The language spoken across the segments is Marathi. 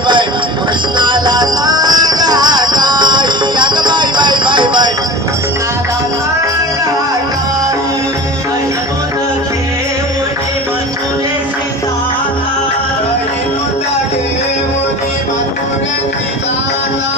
बाय बाय कृष्णाला सांगा काही अग बाय बाय बाय बाय कृष्णाला सांगा काही दूध घेऊन मथुरेशी जाता दूध घेऊन मथुरेशी जाता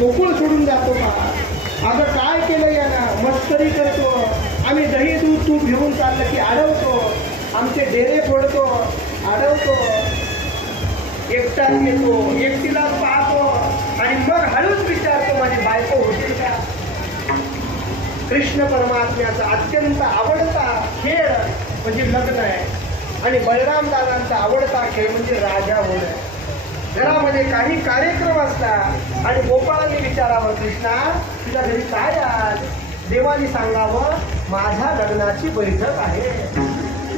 गोकुळ सोडून जातो का? अगं काय केलं यानं? मस्करी करतो. आम्ही दही दूध तूप घेऊन चाललं की अडवतो, आमचे डेरे फोडतो, अडवतो, एकटाच येतो, एकटीला पाहतो आणि मग हळूच विचारतो माझी बायको होती का? कृष्ण परमात्म्याचा अत्यंत आवडता खेळ म्हणजे लग्न आहे आणि बलराम दादांचा आवडता खेळ म्हणजे राजा होणं. घरामध्ये काही कार्यक्रम असला आणि गोपाळाने विचारावं कृष्णा तुझ्या घरी काय आज? देवाने सांगावं माझ्या लग्नाची बैठक आहे.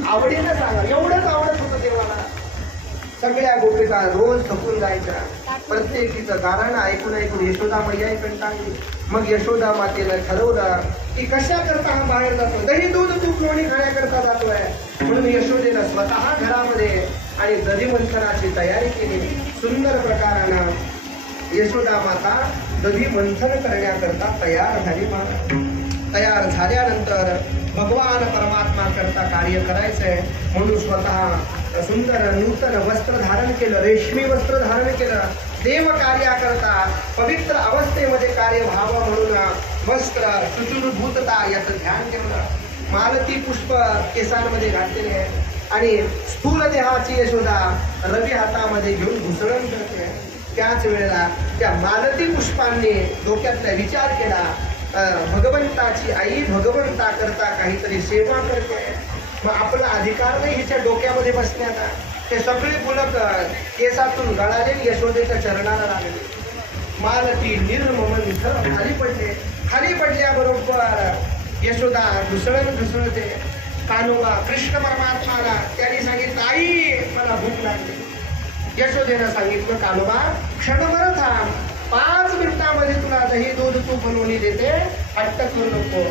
आवडीनं सांगा. एवढंच आवडत होतं देवाला. सगळ्या गोपिका रोज थकून जायच्या. प्रत्येकीचं कारण ऐकून ऐकून यशोदा मैयाही कंटाळली. मग यशोदा मातेनं ठरवलं की कशा करता हा बाहेर जातो? दही दूध तूप लोणी खाण्याकरता जातोय. म्हणून यशोदेनं स्वतः घरामध्ये आणि दधी मंथनाची तयारी केली. सुंदर प्रकारानं यशोदा माता दधी मंथन करण्याकरता तयार झाली. तयार झाल्यानंतर भगवान परमात्मा करता कार्य करायचंय म्हणून स्वतः सुंदर नूतन वस्त्र धारण केलं. रेशमी वस्त्र धारण केलं. देव कार्याकरता पवित्र अवस्थेमध्ये कार्य व्हावं म्हणून वस्त्र सुचूरभूतता याचं ध्यान ठेवलं. मालती पुष्प केसांमध्ये घातलेले आहे आणि स्थूल देहाची यशोदा रवी हातामध्ये घेऊन घुसळण करते. त्याच वेळेला त्या मालती पुष्पांनी डोक्यातला विचार केला भगवंताची आई भगवंता करता काहीतरी सेवा करते. मग आपला अधिकार नाही हिच्या डोक्यामध्ये बसण्याचा. ते सगळे पुलक केसातून गळाले यशोदेच्या चरणाला लागले. मालती निर्ममंथ खाली पडले. खाली पडल्याबरोबर यशोदा घुसळते. कान्होबा कृष्ण परमात्माला त्यांनी सांगितलं आई मला भूक लागली. यशोदेनं सांगितलं कान्होबा क्षणभर थांब. 5 मिनिटामध्ये तुला दही दूध तूप बनवून देते. हट्ट करू नको.